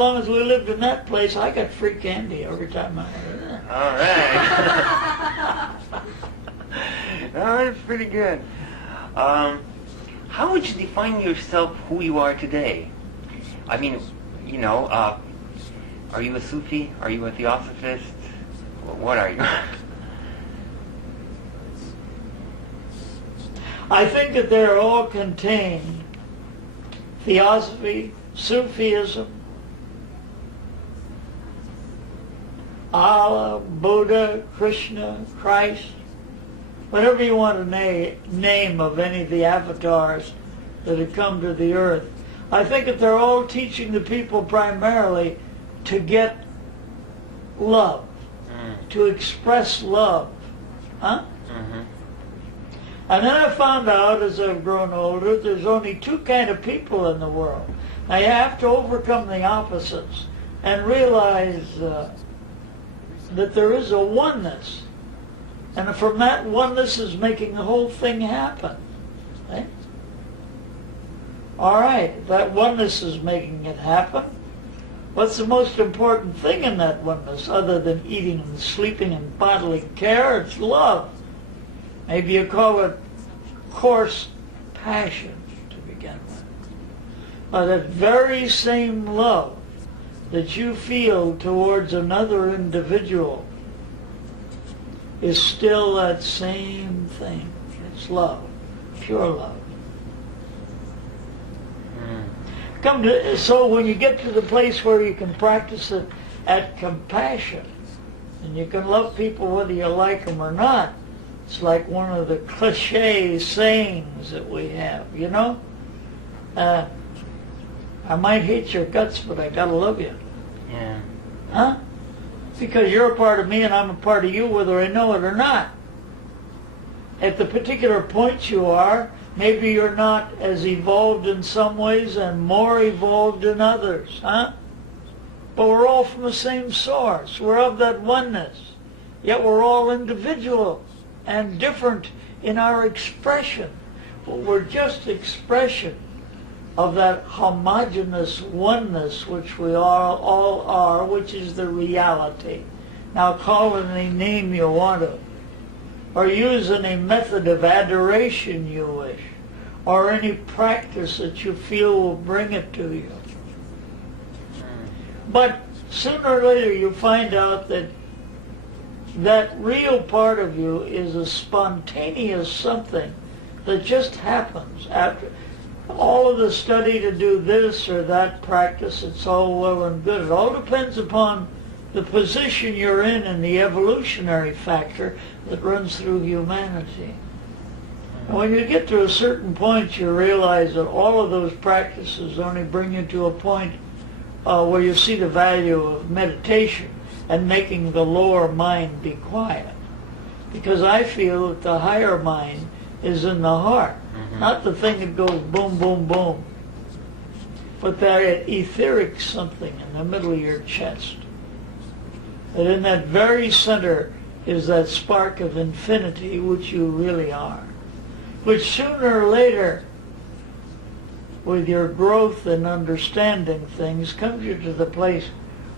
long as we lived in that place, I got free candy every time I went there. All right. Oh, that's pretty good. How would you define yourself, who you are today? I mean, you know, are you a Sufi? Are you a Theosophist? What are you? I think that they're all contained. Theosophy, Sufism, Allah, Buddha, Krishna, Christ, whatever you want to name of any of the avatars that have come to the earth. I think that they're all teaching the people primarily to get love, to express love. Huh? Mm-hmm. And then I found out as I've grown older, there's only two kind of people in the world. Now you have to overcome the opposites and realize that there is a oneness. And from that oneness is making the whole thing happen. Right? All right, that oneness is making it happen. What's the most important thing in that oneness other than eating and sleeping and bodily care? It's love. Maybe you call it coarse passion to begin with. But that very same love that you feel towards another individual is still that same thing. It's love, pure love. So when you get to the place where you can practice it at compassion, and you can love people whether you like them or not, it's like one of the cliche sayings that we have, you know? I might hate your guts, but I gotta love you. Yeah. Huh? Because you're a part of me and I'm a part of you whether I know it or not. At the particular point you are, maybe you're not as evolved in some ways and more evolved in others, huh? But we're all from the same source. We're of that oneness. Yet we're all individual and different in our expression. But we're just expression of that homogeneous oneness which we all are, which is the reality. Now call it any name you want to, or use any method of adoration you wish, or any practice that you feel will bring it to you. But sooner or later you find out that that real part of you is a spontaneous something that just happens after all of the study to do this or that practice. It's all well and good. It all depends upon the position you're in the evolutionary factor that runs through humanity. And when you get to a certain point, you realize that all of those practices only bring you to a point where you see the value of meditation and making the lower mind be quiet. Because I feel that the higher mind is in the heart, not the thing that goes boom, boom, boom, but that etheric something in the middle of your chest. That in that very center is that spark of infinity which you really are, which sooner or later, with your growth and understanding things, comes you to the place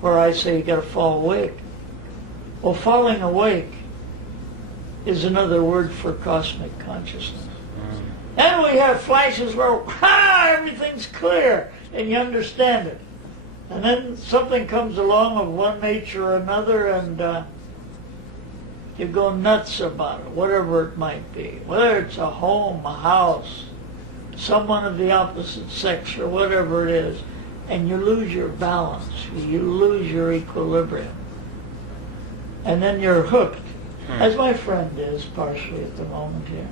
where I say you got to fall awake. Well, falling awake is another word for cosmic consciousness. And we have flashes where, everything's clear, and you understand it. And then something comes along of one nature or another, and you go nuts about it, whatever it might be. Whether it's a home, a house, someone of the opposite sex, or whatever it is, and you lose your balance, you lose your equilibrium. And then you're hooked, as my friend is partially at the moment here.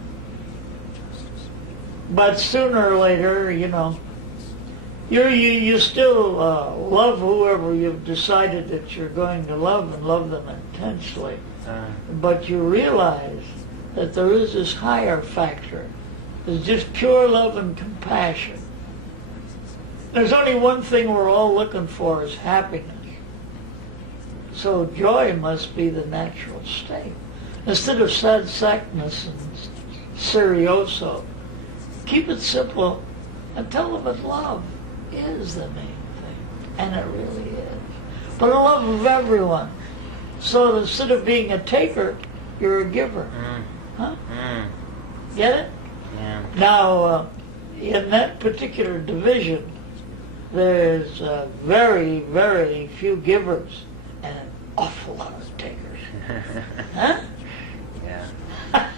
But sooner or later, you know, you still love whoever you've decided that you're going to love, and love them intensely. But you realize that there is this higher factor. There's just pure love and compassion. There's only one thing we're all looking for, is happiness. So joy must be the natural state. Instead of sad sackness and serioso, keep it simple and tell them that love is the main thing. And it really is. But a love of everyone. So instead of being a taker, you're a giver. Huh? Get it? Yeah. Now, in that particular division, there's very, very few givers and an awful lot of takers. Huh? Yeah. Yeah.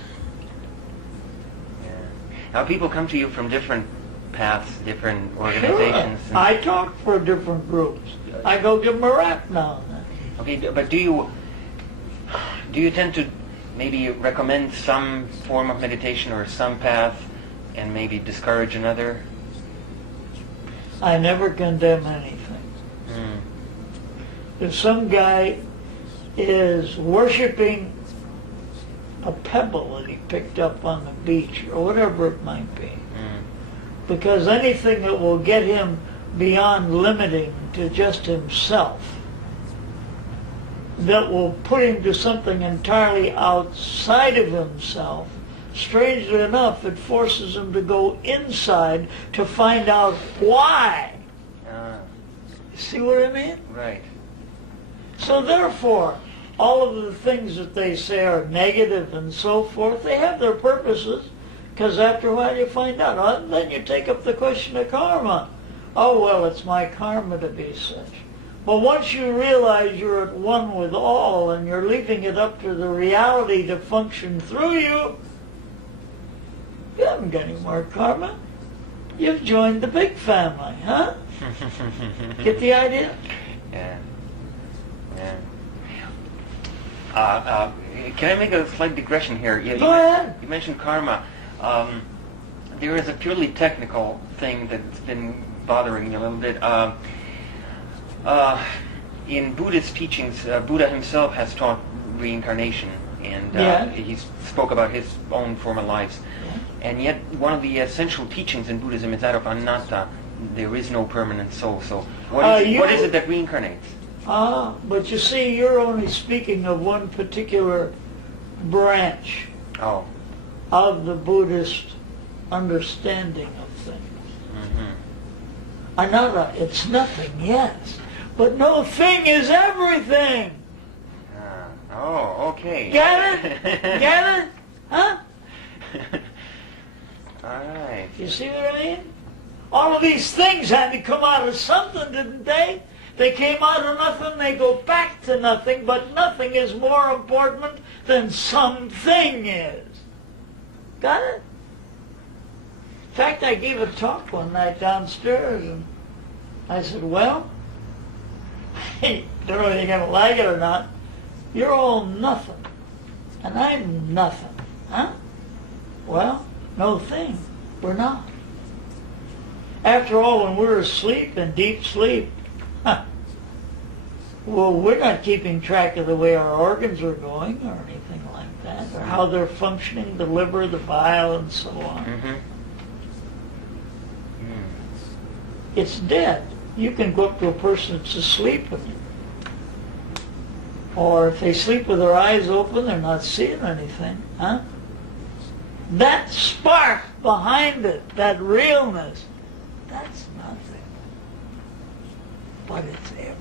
Now people come to you from different paths, different organizations. Sure. I talk for different groups. I go give them a rap now and then. Okay, but do you tend to maybe recommend some form of meditation or some path and maybe discourage another? I never condemn anything. If some guy is worshiping a pebble that he picked up on the beach or whatever it might be, because anything that will get him beyond limiting to just himself, that will put him to something entirely outside of himself, strangely enough, it forces him to go inside to find out why. See what I mean? Right. So therefore, all of the things that they say are negative and so forth, they have their purposes, because after a while you find out. And then you take up the question of karma. Oh, well, it's my karma to be such. But once you realize you're at one with all and you're leaving it up to the reality to function through you, you haven't got any more karma. You've joined the big family, huh? Get the idea? Yeah. Yeah. Can I make a slight digression here? Go ahead. You mentioned karma. There is a purely technical thing that's been bothering me a little bit. In Buddhist teachings, Buddha himself has taught reincarnation, and he spoke about his own former lives. And yet, one of the essential teachings in Buddhism is that of anatta. There is no permanent soul. So, what is it that reincarnates? But you see, you're only speaking of one particular branch of the Buddhist understanding of things. Anatta, it's nothing, yes. But no thing is everything. Okay. Get it? Get it? Huh? All right. You see what I mean? All of these things had to come out of something, didn't they? They came out of nothing, they go back to nothing, but nothing is more important than something is. Got it? In fact, I gave a talk one night downstairs, and I said, well, I don't know if you're going to like it or not, you're all nothing, and I'm nothing. Huh? Well, no thing. We're not. After all, when we're asleep, in deep sleep, well, we're not keeping track of the way our organs are going or anything like that, or how they're functioning, the liver, the bile, and so on. It's dead. You can go up to a person that's asleep, or if they sleep with their eyes open, they're not seeing anything. Huh? That spark behind it, that realness, that's nothing. But it's everything.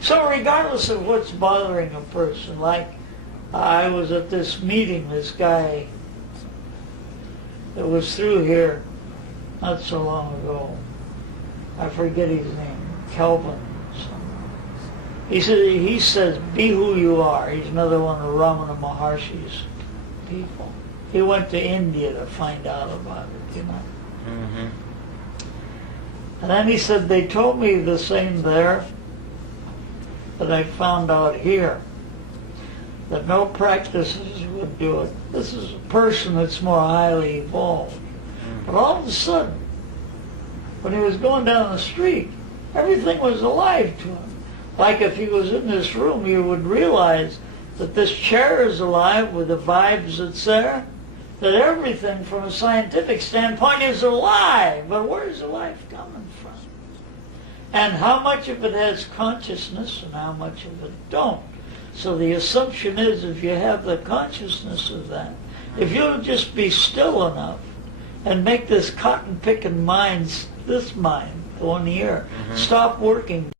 So regardless of what's bothering a person, like I was at this meeting, this guy that was through here not so long ago, I forget his name, Kelvin. He says, be who you are. He's another one of Ramana Maharshi's people. He went to India to find out about it, you know. And then he said, they told me the same there that I found out here, that no practices would do it. This is a person that's more highly evolved. But all of a sudden, when he was going down the street, everything was alive to him. Like if he was in this room, you would realize that this chair is alive with the vibes that's there, that everything from a scientific standpoint is alive. But where's the life coming from? And how much of it has consciousness and how much of it don't? So the assumption is if you have the consciousness of that, if you'll just be still enough and make this cotton-picking mind, this mind, 1 year. Stop working.